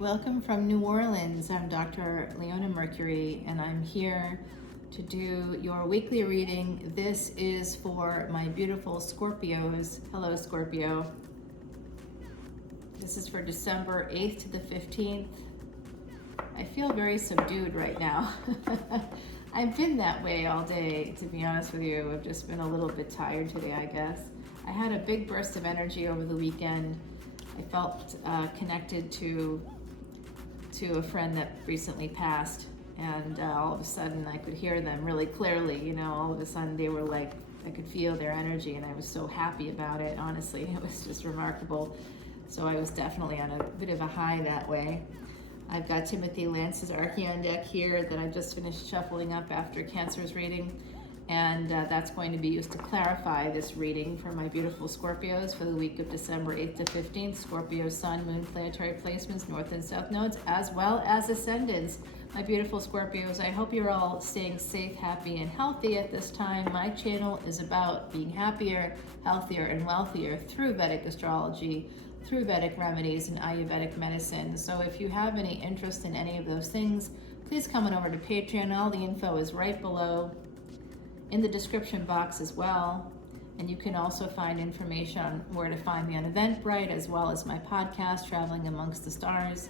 Welcome from New Orleans. I'm Dr. Leona Mercury, and I'm here to do your weekly reading. This is for my beautiful Scorpios. Hello, Scorpio. This is for December 8th to the 15th. I feel very subdued right now. I've been that way all day, to be honest with you. I've just been a little bit tired today, I guess. I had a big burst of energy over the weekend. I felt connected to a friend that recently passed, and all of a sudden I could hear them really clearly. You know, all of a sudden they were like, I could feel their energy, and I was so happy about it. Honestly, it was just remarkable. So I was definitely on a bit of a high that way. I've got Timothy Lance's Archeon deck here that I just finished shuffling up after Cancer's reading, and that's going to be used to clarify this reading for my beautiful Scorpios for the week of December 8th to 15th. Scorpio Sun, Moon, planetary placements, North and South nodes, as well as Ascendants. My beautiful Scorpios, I hope you're all staying safe, happy, and healthy at this time. My channel is about being happier, healthier, and wealthier through Vedic Astrology, through Vedic remedies and Ayurvedic medicine. So if you have any interest in any of those things, please come on over to Patreon. All the info is right below in the description box as well. And you can also find information on where to find me on Eventbrite, as well as my podcast, Traveling Amongst the Stars.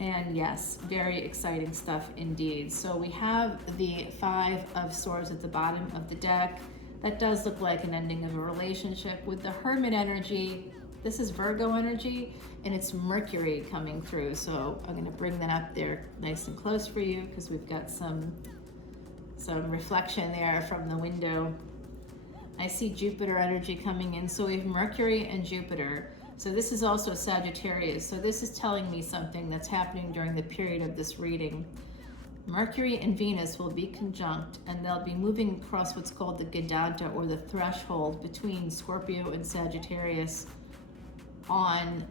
And yes, very exciting stuff indeed. So we have the Five of Swords at the bottom of the deck. That does look like an ending of a relationship with the Hermit energy. This is Virgo energy, and it's Mercury coming through. So I'm going to bring that up there nice and close for you, because we've got some reflection there from the window. I see Jupiter energy coming in. So we have Mercury and Jupiter. So this is also Sagittarius. So this is telling me something that's happening during the period of this reading. Mercury and Venus will be conjunct, and they'll be moving across what's called the Gadanta, or the threshold, between Scorpio and Sagittarius on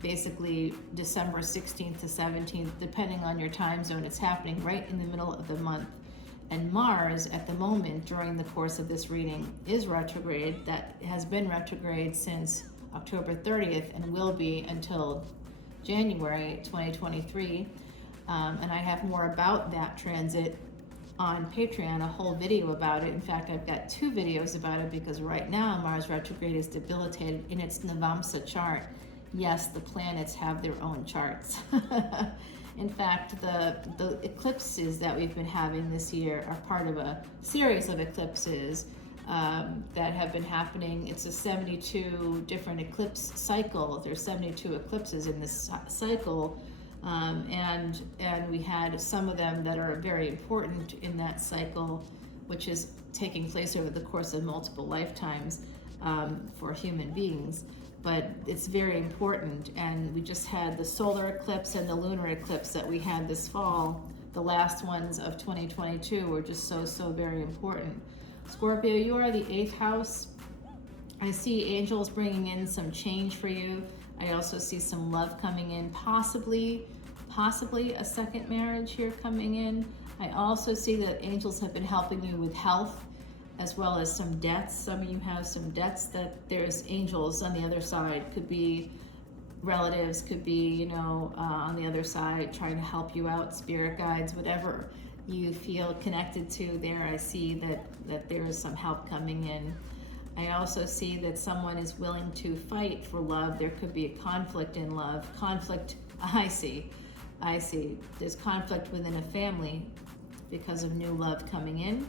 basically December 16th to 17th, depending on your time zone. It's happening right in the middle of the month. And Mars, at the moment, during the course of this reading, is retrograde. That has been retrograde since October 30th and will be until January 2023. And I have more about that transit on Patreon, a whole video about it. In fact, I've got 2 videos about it, because right now Mars retrograde is debilitated in its Navamsa chart. Yes, the planets have their own charts. In fact, the eclipses that we've been having this year are part of a series of eclipses that have been happening. It's a 72 different eclipse cycle. There's 72 eclipses in this cycle, and we had some of them that are very important in that cycle, which is taking place over the course of multiple lifetimes for human beings. But it's very important, and we just had the solar eclipse and the lunar eclipse that we had this fall. The last ones of 2022 were just so very important. Scorpio, you are the 8th house. I see angels bringing in some change for you. I also see some love coming in, possibly a second marriage here coming in. I also see that angels have been helping you with health, as well as some debts. Some of you have some debts that there's angels on the other side. Could be relatives, could be, on the other side trying to help you out, spirit guides, whatever you feel connected to there. I see that there is some help coming in. I also see that someone is willing to fight for love. There could be a conflict in love. Conflict, I see. There's conflict within a family because of new love coming in.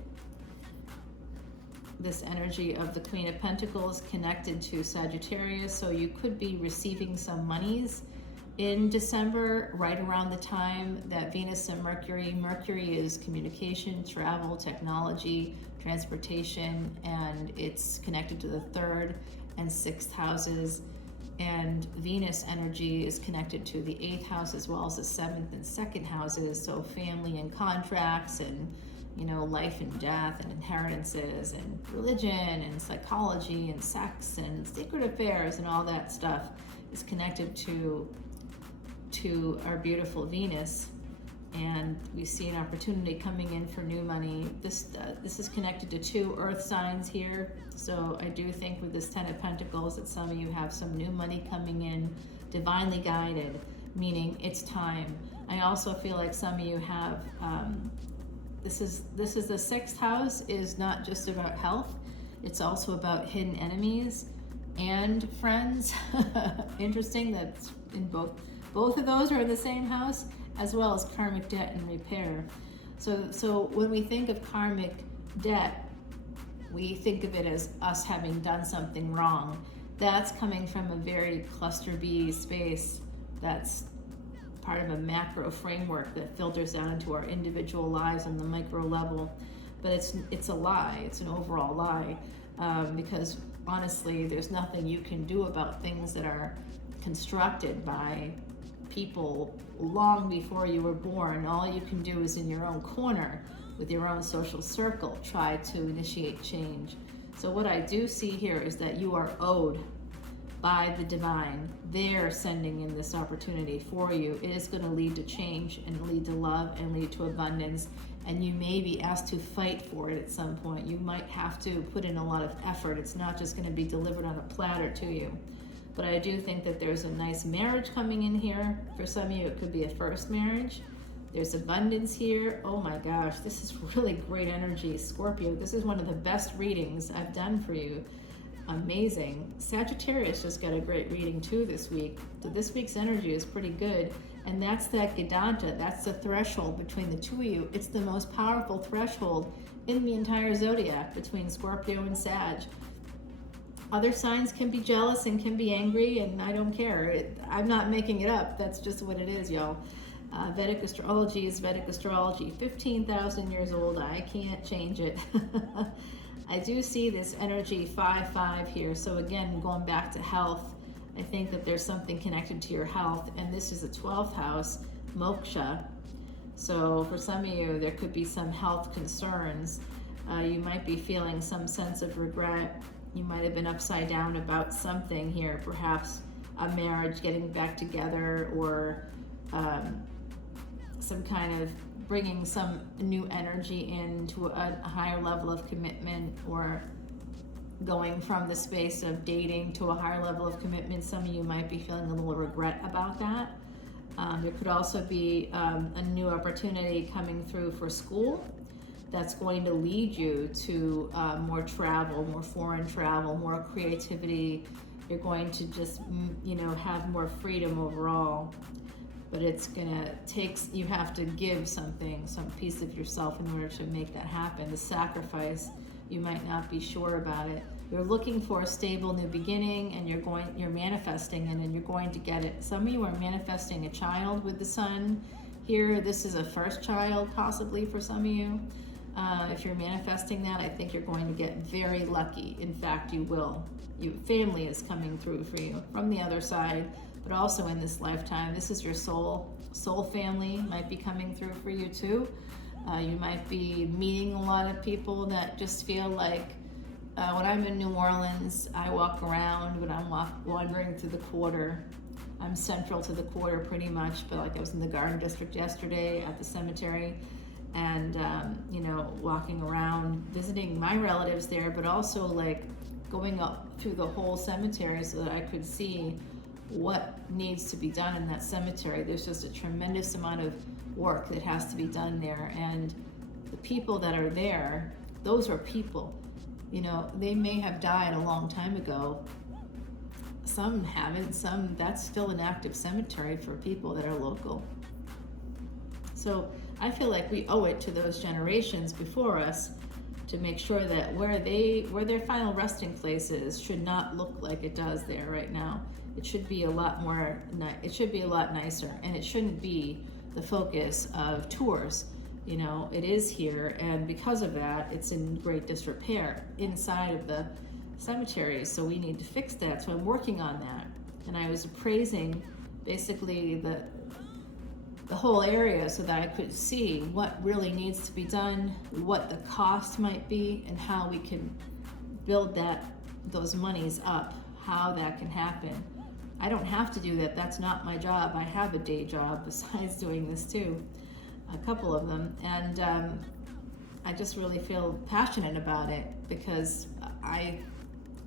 This energy of the Queen of Pentacles connected to Sagittarius, so you could be receiving some monies in December, right around the time that Venus and Mercury is communication, travel, technology, transportation, and it's connected to the 3rd and 6th houses. And Venus energy is connected to the 8th house, as well as the 7th and 2nd houses, so family and contracts, and life and death and inheritances and religion and psychology and sex and secret affairs, and all that stuff is connected to our beautiful Venus. And we see an opportunity coming in for new money. This is connected to 2 earth signs here. So I do think with this 10 of Pentacles that some of you have some new money coming in, divinely guided. meaning it's time. I also feel like some of you have, this is the sixth house is not just about health, it's also about hidden enemies and friends. Interesting, that's in both of those are in the same house, as well as karmic debt and repair. So when we think of karmic debt, we think of it as us having done something wrong. That's coming from a very cluster B space. That's part of a macro framework that filters down into our individual lives on the micro level. But it's a lie. It's an overall lie, because honestly, there's nothing you can do about things that are constructed by people long before you were born. All you can do is in your own corner, with your own social circle, try to initiate change. So what I do see here is that you are owed by the divine. They're sending in this opportunity for you. It is going to lead to change and lead to love and lead to abundance. And you may be asked to fight for it at some point. You might have to put in a lot of effort. It's not just going to be delivered on a platter to you. But I do think that there's a nice marriage coming in here. For some of you, it could be a first marriage. There's abundance here. Oh my gosh, this is really great energy. Scorpio, this is one of the best readings I've done for you. Amazing. Sagittarius just got a great reading too this week. So this week's energy is pretty good. And that's that Vedanta. That's the threshold between the two of you. It's the most powerful threshold in the entire zodiac between Scorpio and Sag. Other signs can be jealous and can be angry, and I don't care. I'm not making it up. That's just what it is, y'all. Vedic Astrology is Vedic Astrology. 15,000 years old. I can't change it. I do see this energy 5-5 here. So again, going back to health, I think that there's something connected to your health, and this is a 12th house, moksha. So for some of you, there could be some health concerns. You might be feeling some sense of regret. You might have been upside down about something here, perhaps a marriage getting back together, or some kind of bringing some new energy into a higher level of commitment, or going from the space of dating to a higher level of commitment. Some of you might be feeling a little regret about that. There could also be a new opportunity coming through for school that's going to lead you to more travel, more foreign travel, more creativity. You're going to just, have more freedom overall. But it's gonna take, you have to give something, some piece of yourself in order to make that happen. The sacrifice, you might not be sure about it. You're looking for a stable new beginning, and you're manifesting it, and you're going to get it. Some of you are manifesting a child with the sun here. This is a first child possibly for some of you. If you're manifesting that, I think you're going to get very lucky. In fact, you will. Family is coming through for you from the other side, but also in this lifetime. This is your soul family might be coming through for you too. You might be meeting a lot of people that just feel like, when I'm in New Orleans, I walk around, when I'm wandering through the quarter, I'm central to the quarter pretty much, but like I was in the Garden District yesterday at the cemetery, and walking around, visiting my relatives there, but also like going up through the whole cemetery so that I could see what needs to be done in that cemetery. There's just a tremendous amount of work that has to be done there, and the people that are there, those are people. They may have died a long time ago. Some haven't, that's still an active cemetery for people that are local. So I feel like we owe it to those generations before us to make sure that where their final resting place is should not look like it does there right now. It should be a lot more, it should be a lot nicer, and it shouldn't be the focus of tours. It is here, and because of that, it's in great disrepair inside of the cemeteries, so we need to fix that. So I'm working on that, and I was appraising basically the whole area so that I could see what really needs to be done, what the cost might be, and how we can build those monies up, how that can happen. I don't have to do that. That's not my job. I have a day job besides doing this too, a couple of them, and I just really feel passionate about it because I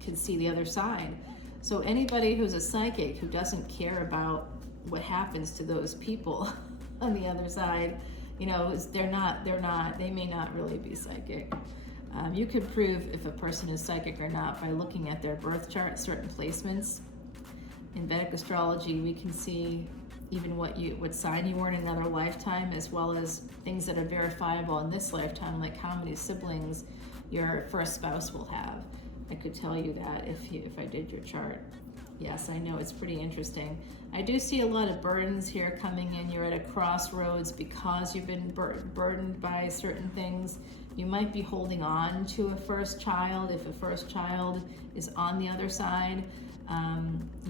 can see the other side. So anybody who's a psychic who doesn't care about what happens to those people on the other side. You know, they may not really be psychic. You could prove if a person is psychic or not by looking at their birth chart, certain placements. In Vedic astrology, we can see even what sign you were in another lifetime, as well as things that are verifiable in this lifetime, like how many siblings your first spouse will have. I could tell you that if I did your chart. Yes, I know, it's pretty interesting. I do see a lot of burdens here coming in. You're at a crossroads because you've been burdened by certain things. You might be holding on to a first child. If a first child is on the other side,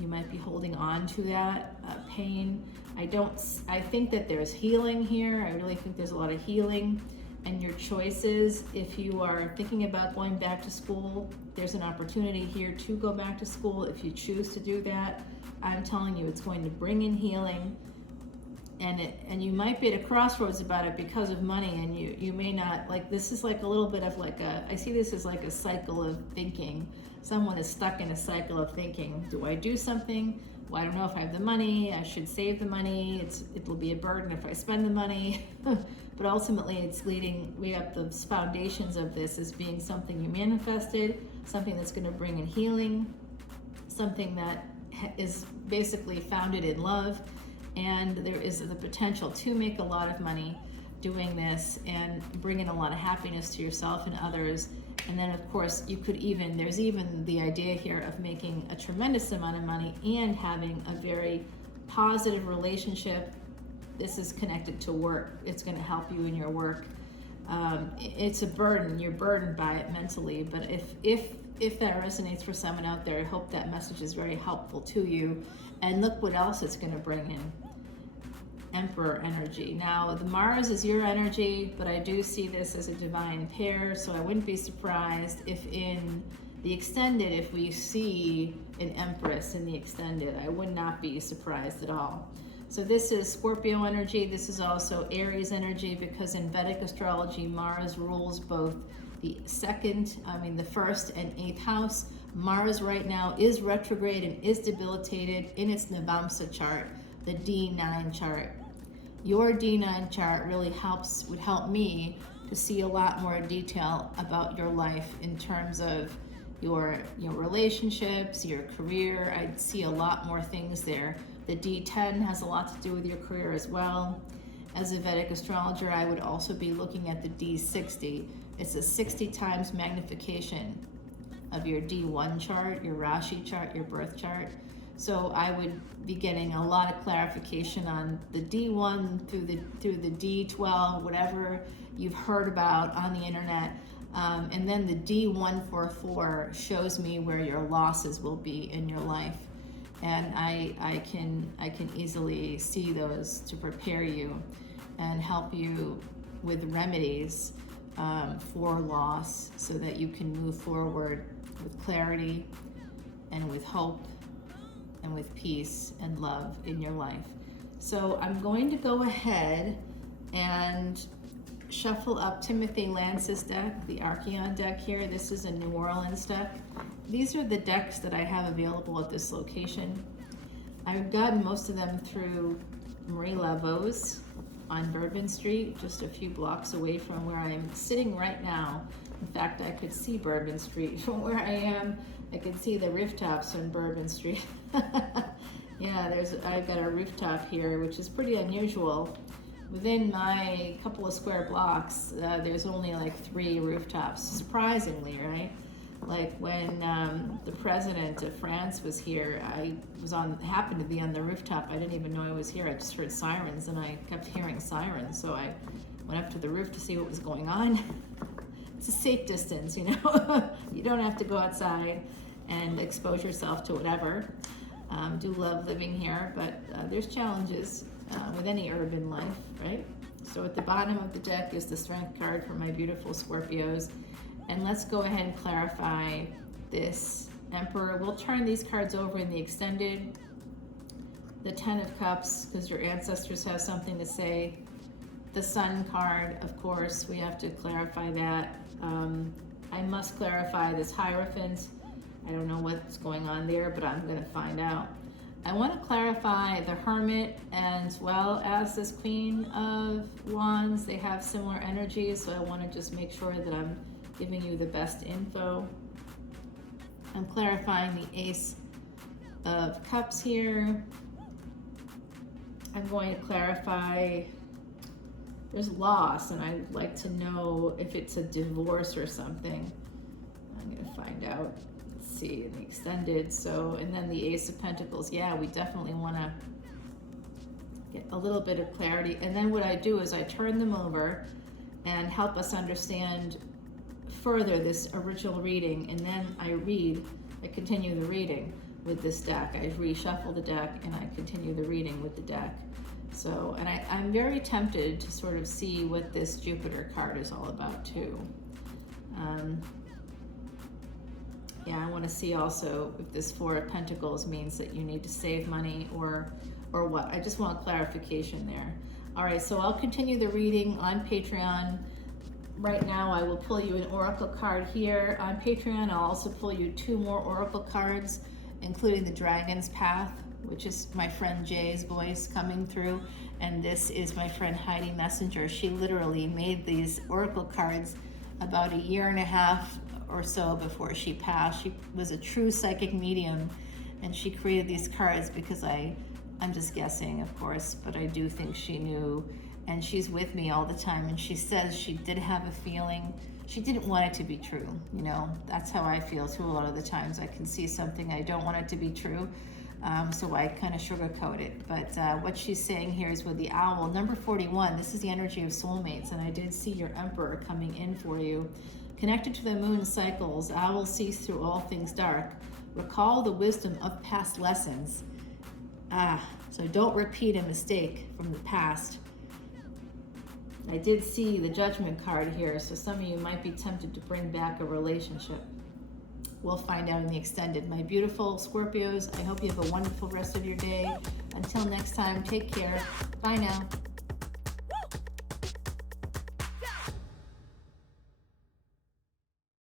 you might be holding on to that pain. I think that there's healing here. I really think there's a lot of healing. And your choices, if you are thinking about going back to school, there's an opportunity here to go back to school. If you choose to do that, I'm telling you, it's going to bring in healing. And you might be at a crossroads about it because of money, and you may not, like, this is like a little bit of like I see this as like a cycle of thinking. Someone is stuck in a cycle of thinking. Do I do something? Well, I don't know if I have the money. I should save the money. It'll be a burden if I spend the money. But ultimately, it's leading, we have the foundations of this as being something you manifested, something that's going to bring in healing, something that is basically founded in love, and there is the potential to make a lot of money doing this and bring in a lot of happiness to yourself and others. And then, of course, there's even the idea here of making a tremendous amount of money and having a very positive relationship. This is connected to work. It's going to help you in your work. It's a burden. You're burdened by it mentally. But if that resonates for someone out there, I hope that message is very helpful to you. And look what else it's going to bring in. Emperor energy. Now, the Mars is your energy, but I do see this as a divine pair, so I wouldn't be surprised if in the extended, if we see an Empress in the extended. I would not be surprised at all. So this is Scorpio energy. This is also Aries energy, because in Vedic astrology, Mars rules both the first and eighth house. Mars right now is retrograde and is debilitated in its Navamsa chart, the D9 chart. Your D9 chart really would help me to see a lot more detail about your life in terms of your relationships, your career. I'd see a lot more things there. The D10 has a lot to do with your career as well. As a Vedic astrologer, I would also be looking at the D60. It's a 60 times magnification of your D1 chart, your Rashi chart, your birth chart. So I would be getting a lot of clarification on the D1 through the D12, whatever you've heard about on the internet. And then the D144 shows me where your losses will be in your life. And I can easily see those to prepare you and help you with remedies for loss, so that you can move forward with clarity and with hope and with peace and love in your life. So I'm going to go ahead and shuffle up Timothy Lance's deck, the Archeon deck here. This is a New Orleans deck. These are the decks that I have available at this location. I've gotten most of them through Marie Laveau's on Bourbon Street, just a few blocks away from where I'm sitting right now. In fact, I could see Bourbon Street from where I am. I could see the rooftops on Bourbon Street. Yeah, I've got a rooftop here, which is pretty unusual. Within my couple of square blocks, there's only like 3 rooftops, surprisingly, right? Like when the president of France was here, I happened to be on the rooftop. I didn't even know I was here. I just heard sirens, and I kept hearing sirens. So I went up to the roof to see what was going on. It's a safe distance, you know. You don't have to go outside and expose yourself to whatever. Do love living here, but there's challenges with any urban life, right? So at the bottom of the deck is the Strength card for my beautiful Scorpios. And let's go ahead and clarify this Emperor. We'll turn these cards over in the extended. The 10 of Cups, because your ancestors have something to say. The Sun card, of course, we have to clarify that. I must clarify this Hierophant. I don't know what's going on there, but I'm going to find out. I want to clarify the Hermit as well as this Queen of Wands. They have similar energies, so I want to just make sure that I'm giving you the best info. I'm clarifying the Ace of Cups here. I'm going to clarify, there's loss, and I'd like to know if it's a divorce or something. I'm going to find out. Let's see, in the extended. So, and then the Ace of Pentacles. Yeah, we definitely want to get a little bit of clarity. And then what I do is I turn them over and help us understand further this original reading, and then I continue the reading with this deck. I reshuffle the deck and I continue the reading with the deck. So, and I'm very tempted to sort of see what this Jupiter card is all about too. Yeah, I want to see also if this Four of Pentacles means that you need to save money or what. I just want clarification there. All right, so I'll continue the reading on Patreon. Right now, I will pull you an oracle card here. On Patreon, I'll also pull you 2 more oracle cards, including the Dragon's Path, which is my friend Jay's voice coming through. And this is my friend Heidi Messenger. She literally made these oracle cards about 1.5 years or so before she passed. She was a true psychic medium, and she created these cards because I'm just guessing, of course, but I do think she knew. And she's with me all the time, and she says she did have a feeling. She didn't want it to be true, you know. That's how I feel too a lot of the times. I can see something, I don't want it to be true, so I kind of sugarcoat it. But what she's saying here is with the owl, number 41, this is the energy of soulmates, and I did see your Emperor coming in for you. Connected to the moon cycles, owls sees through all things dark. Recall the wisdom of past lessons. So don't repeat a mistake from the past. I did see the Judgment card here, so some of you might be tempted to bring back a relationship. We'll find out in the extended. My beautiful Scorpios, I hope you have a wonderful rest of your day. Until next time, take care. Bye now.